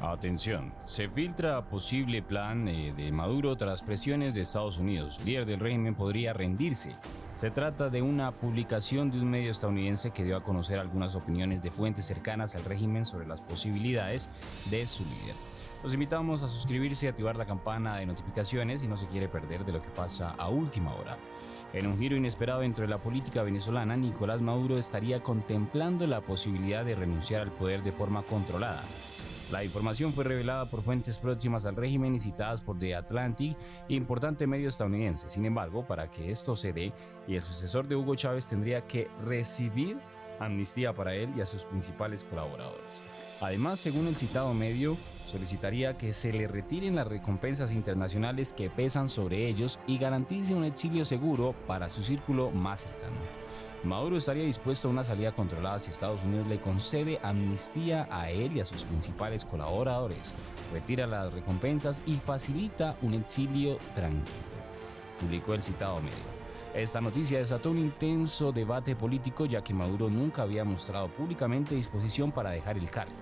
Atención, se filtra posible plan de Maduro tras presiones de Estados Unidos. Líder del régimen podría rendirse. Se trata de una publicación de un medio estadounidense que dio a conocer algunas opiniones de fuentes cercanas al régimen sobre las posibilidades de su líder. Los invitamos a suscribirse y activar la campana de notificaciones si no se quiere perder de lo que pasa a última hora. En un giro inesperado dentro de la política venezolana, Nicolás Maduro estaría contemplando la posibilidad de renunciar al poder de forma controlada. La información fue revelada por fuentes próximas al régimen y citadas por The Atlantic, importante medio estadounidense. Sin embargo, para que esto se dé, el sucesor de Hugo Chávez tendría que recibir amnistía para él y a sus principales colaboradores. Además, según el citado medio, solicitaría que se le retiren las recompensas internacionales que pesan sobre ellos y garantice un exilio seguro para su círculo más cercano. Maduro estaría dispuesto a una salida controlada si Estados Unidos le concede amnistía a él y a sus principales colaboradores, retira las recompensas y facilita un exilio tranquilo, publicó el citado medio. Esta noticia desató un intenso debate político, ya que Maduro nunca había mostrado públicamente disposición para dejar el cargo.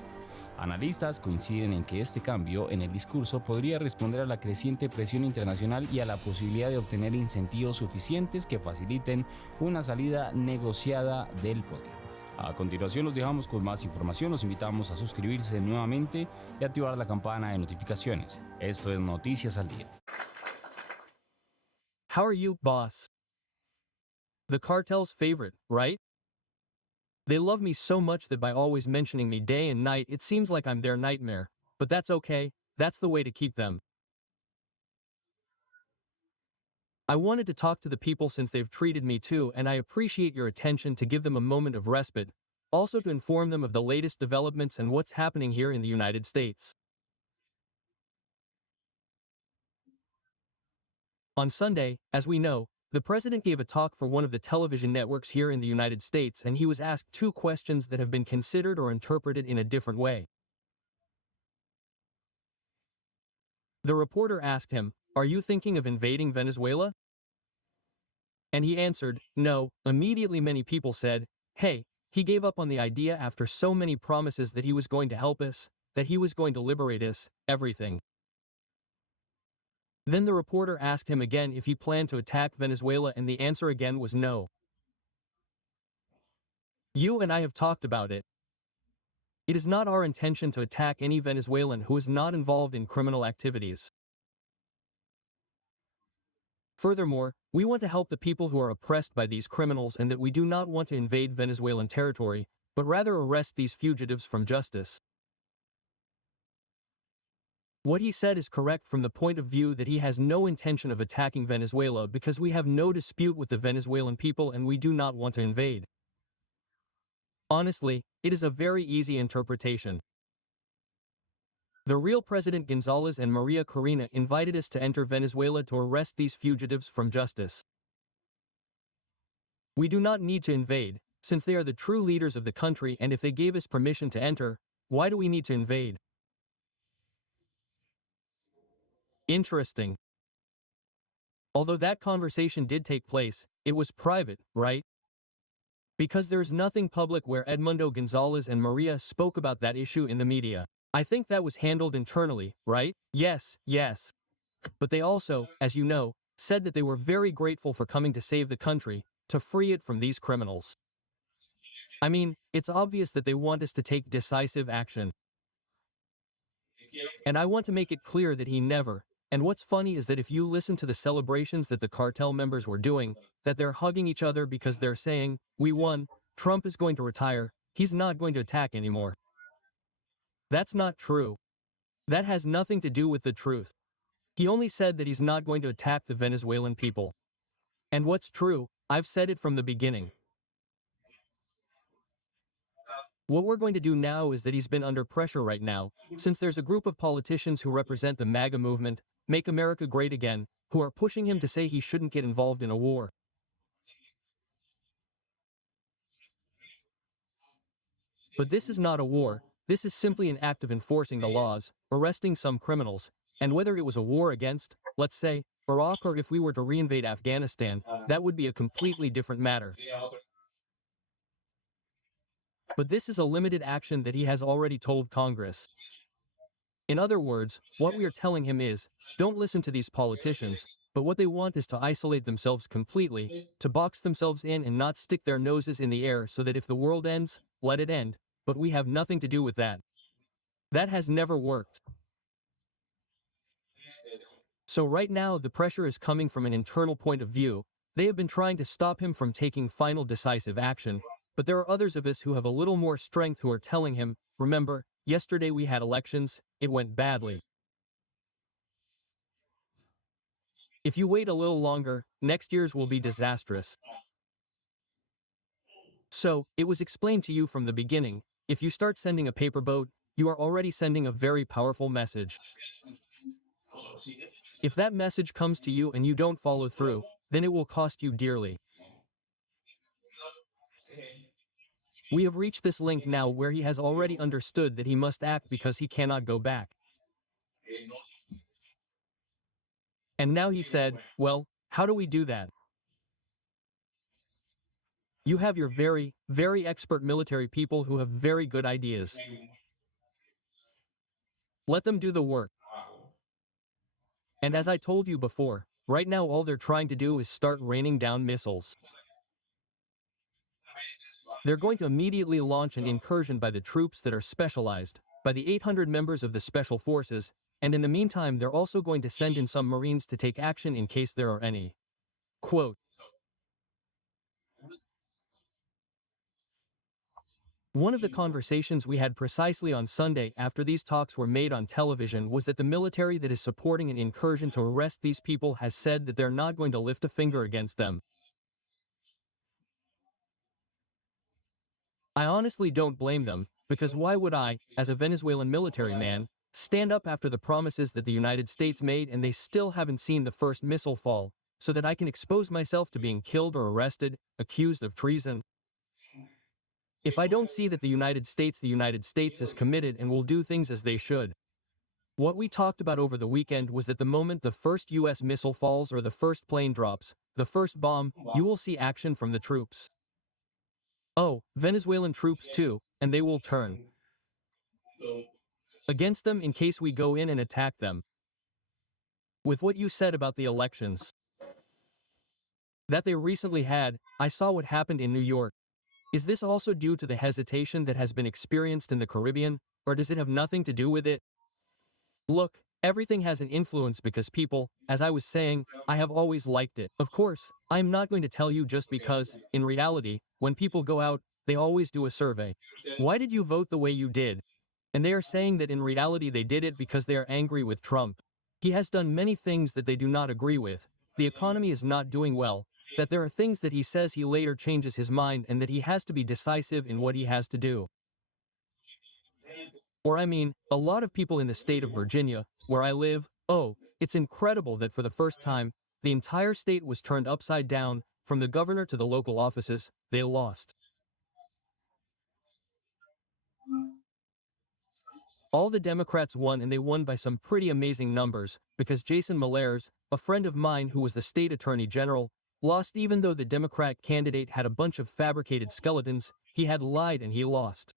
Analistas coinciden en que este cambio en el discurso podría responder a la creciente presión internacional y a la posibilidad de obtener incentivos suficientes que faciliten una salida negociada del poder. A continuación los dejamos con más información, los invitamos a suscribirse nuevamente y activar la campana de notificaciones. Esto es Noticias al Día. How are you, boss? The cartel's favorite, right? They love me so much that by always mentioning me day and night, it seems like I'm their nightmare. But that's okay, that's the way to keep them. I wanted to talk to the people since they've treated me too, and I appreciate your attention to give them a moment of respite, also to inform them of the latest developments and what's happening here in the United States. On Sunday, as we know, the president gave a talk for one of the television networks here in the United States, and he was asked two questions that have been considered or interpreted in a different way. The reporter asked him, "Are you thinking of invading Venezuela?" And he answered, "No." Immediately many people said, "Hey, he gave up on the idea after so many promises that he was going to help us, that he was going to liberate us, everything." Then the reporter asked him again if he planned to attack Venezuela, and the answer again was no. "You and I have talked about it. It is not our intention to attack any Venezuelan who is not involved in criminal activities. Furthermore, we want to help the people who are oppressed by these criminals, and that we do not want to invade Venezuelan territory, but rather arrest these fugitives from justice." What he said is correct from the point of view that he has no intention of attacking Venezuela, because we have no dispute with the Venezuelan people and we do not want to invade. Honestly, it is a very easy interpretation. The real President González and Maria Corina invited us to enter Venezuela to arrest these fugitives from justice. We do not need to invade, since they are the true leaders of the country, and if they gave us permission to enter, why do we need to invade? Interesting. Although that conversation did take place, it was private, right? Because there's nothing public where Edmundo González and Maria spoke about that issue in the media. I think that was handled internally, right? Yes. But they also, as you know, said that they were very grateful for coming to save the country, to free it from these criminals. I mean, it's obvious that they want us to take decisive action. And I want to make it clear that he never. And what's funny is that if you listen to the celebrations that the cartel members were doing, that they're hugging each other because they're saying, "We won, Trump is going to retire, he's not going to attack anymore." That's not true. That has nothing to do with the truth. He only said that he's not going to attack the Venezuelan people. And what's true, I've said it from the beginning. What we're going to do now is that he's been under pressure right now, since there's a group of politicians who represent the MAGA movement, Make America Great Again, who are pushing him to say he shouldn't get involved in a war. But this is not a war, this is simply an act of enforcing the laws, arresting some criminals, and whether it was a war against, let's say, Iraq, or if we were to reinvade Afghanistan, that would be a completely different matter. But this is a limited action that he has already told Congress. In other words, what we are telling him is, don't listen to these politicians, but what they want is to isolate themselves completely, to box themselves in and not stick their noses in the air so that if the world ends, let it end, but we have nothing to do with that. That has never worked. So right now the pressure is coming from an internal point of view. They have been trying to stop him from taking final decisive action, but there are others of us who have a little more strength who are telling him, remember, yesterday we had elections, it went badly. If you wait a little longer, next year's will be disastrous. So, it was explained to you from the beginning, if you start sending a paper boat, you are already sending a very powerful message. If that message comes to you and you don't follow through, then it will cost you dearly. We have reached this link now where he has already understood that he must act because he cannot go back. And now he said, well, how do we do that? You have your very, very expert military people who have very good ideas. Let them do the work. And as I told you before, right now all they're trying to do is start raining down missiles. They're going to immediately launch an incursion by the troops that are specialized, by the 800 members of the Special Forces, and in the meantime they're also going to send in some Marines to take action in case there are any. Quote, one of the conversations we had precisely on Sunday after these talks were made on television was that the military that is supporting an incursion to arrest these people has said that they're not going to lift a finger against them. I honestly don't blame them, because why would I, as a Venezuelan military man, stand up after the promises that the United States made and they still haven't seen the first missile fall, so that I can expose myself to being killed or arrested, accused of treason? If I don't see that the United States is committed and will do things as they should. What we talked about over the weekend was that the moment the first US missile falls or the first plane drops, the first bomb, you will see action from the troops. Oh, Venezuelan troops too, and they will turn against them in case we go in and attack them. With what you said about the elections that they recently had, I saw what happened in New York. Is this also due to the hesitation that has been experienced in the Caribbean, or does it have nothing to do with it? Look, everything has an influence because people, as I was saying, I have always liked it. Of course, I am not going to tell you just because, in reality, when people go out, they always do a survey. Why did you vote the way you did? And they are saying that in reality they did it because they are angry with Trump. He has done many things that they do not agree with. The economy is not doing well, that there are things that he says he later changes his mind and that he has to be decisive in what he has to do. Or I mean, a lot of people in the state of Virginia, where I live, oh, it's incredible that for the first time, the entire state was turned upside down, from the governor to the local offices, they lost. All the Democrats won and they won by some pretty amazing numbers, because Jason Mallers, a friend of mine who was the state attorney general, lost even though the Democrat candidate had a bunch of fabricated skeletons, he had lied and he lost.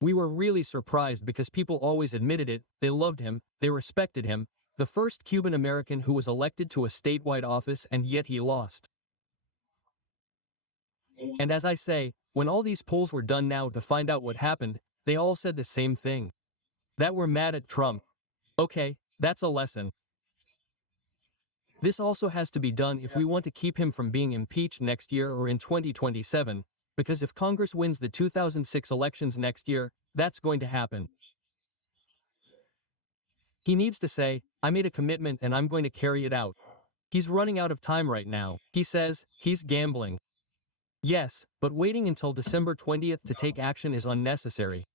We were really surprised because people always admitted it, they loved him, they respected him, the first Cuban American who was elected to a statewide office and yet he lost. And as I say, when all these polls were done now to find out what happened, they all said the same thing. That we're mad at Trump. Okay, that's a lesson. This also has to be done if we want to keep him from being impeached next year or in 2027, because if Congress wins the 2006 elections next year, that's going to happen. He needs to say, I made a commitment and I'm going to carry it out. He's running out of time right now. He says, he's gambling. Yes, but waiting until December 20th to take action is unnecessary.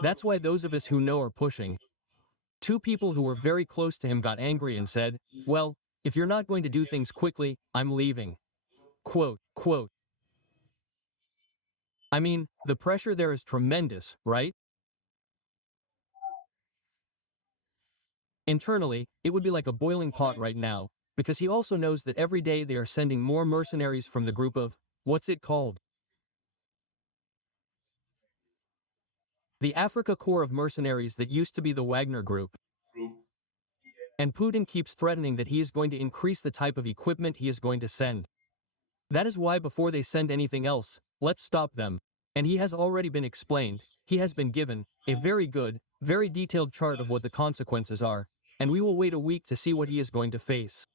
That's why those of us who know are pushing. Two people who were very close to him got angry and said, well, if you're not going to do things quickly, I'm leaving. Quote. I mean, the pressure there is tremendous, right? Internally, it would be like a boiling pot right now, because he also knows that every day they are sending more mercenaries from the group of, what's it called? the Africa Corps of mercenaries that used to be the Wagner Group. And Putin keeps threatening that he is going to increase the type of equipment he is going to send. That is why before they send anything else, let's stop them. And he has already been explained, he has been given a very good, very detailed chart of what the consequences are, and we will wait a week to see what he is going to face.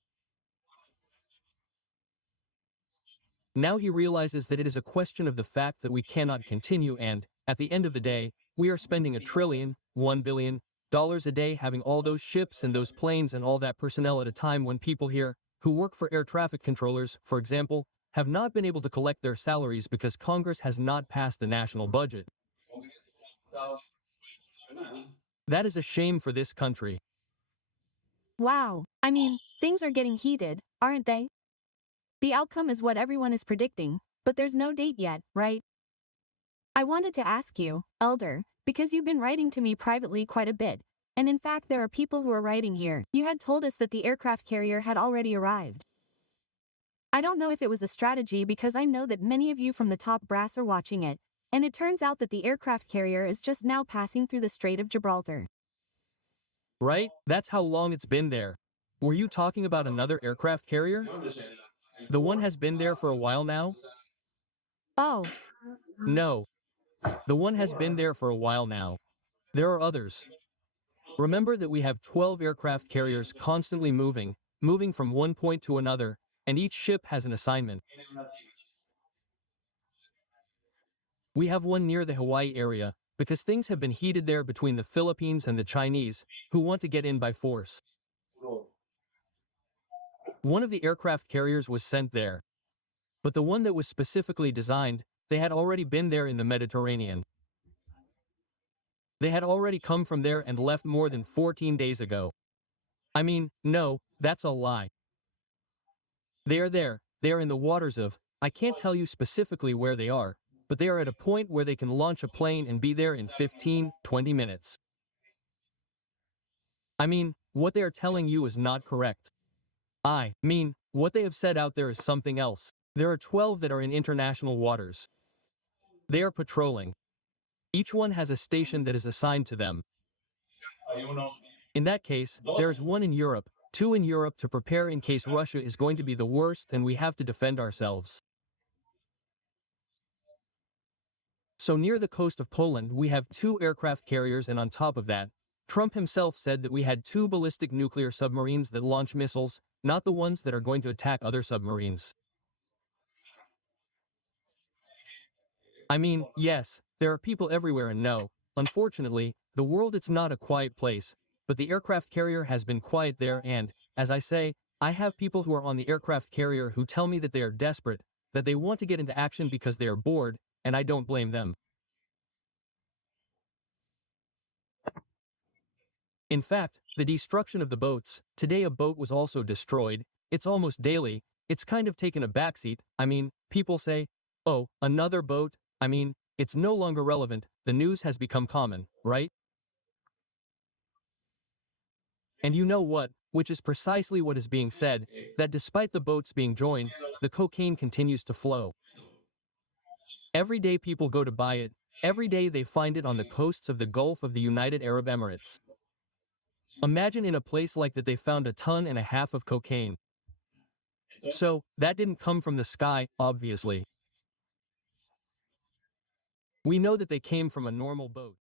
Now he realizes that it is a question of the fact that we cannot continue and, at the end of the day, we are spending $1 billion a day having all those ships and those planes and all that personnel at a time when people here, who work for air traffic controllers, for example, have not been able to collect their salaries because Congress has not passed the national budget. That is a shame for this country. Wow, I mean, things are getting heated, aren't they? The outcome is what everyone is predicting, but there's no date yet, right? I wanted to ask you, Elder, because you've been writing to me privately quite a bit, and in fact there are people who are writing here. You had told us that the aircraft carrier had already arrived. I don't know if it was a strategy because I know that many of you from the top brass are watching it, and it turns out that the aircraft carrier is just now passing through the Strait of Gibraltar. Right? That's how long it's been there. Were you talking about another aircraft carrier? The one has been there for a while now? Oh. No. The one has been there for a while now. There are others. Remember that we have 12 aircraft carriers constantly moving from one point to another, and each ship has an assignment. We have one near the Hawaii area, because things have been heated there between the Philippines and the Chinese, who want to get in by force. One of the aircraft carriers was sent there. But the one that was specifically designed, they had already been there in the Mediterranean. They had already come from there and left more than 14 days ago. I mean, no, that's a lie. They are there, they are in the waters of, I can't tell you specifically where they are, but they are at a point where they can launch a plane and be there in 15, 20 minutes. I mean, what they are telling you is not correct. I mean, what they have said out there is something else. There are 12 that are in international waters. They are patrolling. Each one has a station that is assigned to them. In that case, there is one in Europe, 2 in Europe to prepare in case Russia is going to be the worst and we have to defend ourselves. So near the coast of Poland, we have 2 aircraft carriers, and on top of that, Trump himself said that we had 2 ballistic nuclear submarines that launch missiles, not the ones that are going to attack other submarines. I mean, yes, there are people everywhere, and no, unfortunately, the world it's not a quiet place, but the aircraft carrier has been quiet there, and, as I say, I have people who are on the aircraft carrier who tell me that they are desperate, that they want to get into action because they are bored, and I don't blame them. In fact, the destruction of the boats, today a boat was also destroyed, it's almost daily, it's kind of taken a backseat. I mean, people say, oh, another boat, I mean, it's no longer relevant, the news has become common, right? And you know what, which is precisely what is being said, that despite the boats being joined, the cocaine continues to flow. Every day people go to buy it, every day they find it on the coasts of the Gulf of the United Arab Emirates. Imagine in a place like that they found 1.5 tons of cocaine. So, that didn't come from the sky, obviously. We know that they came from a normal boat.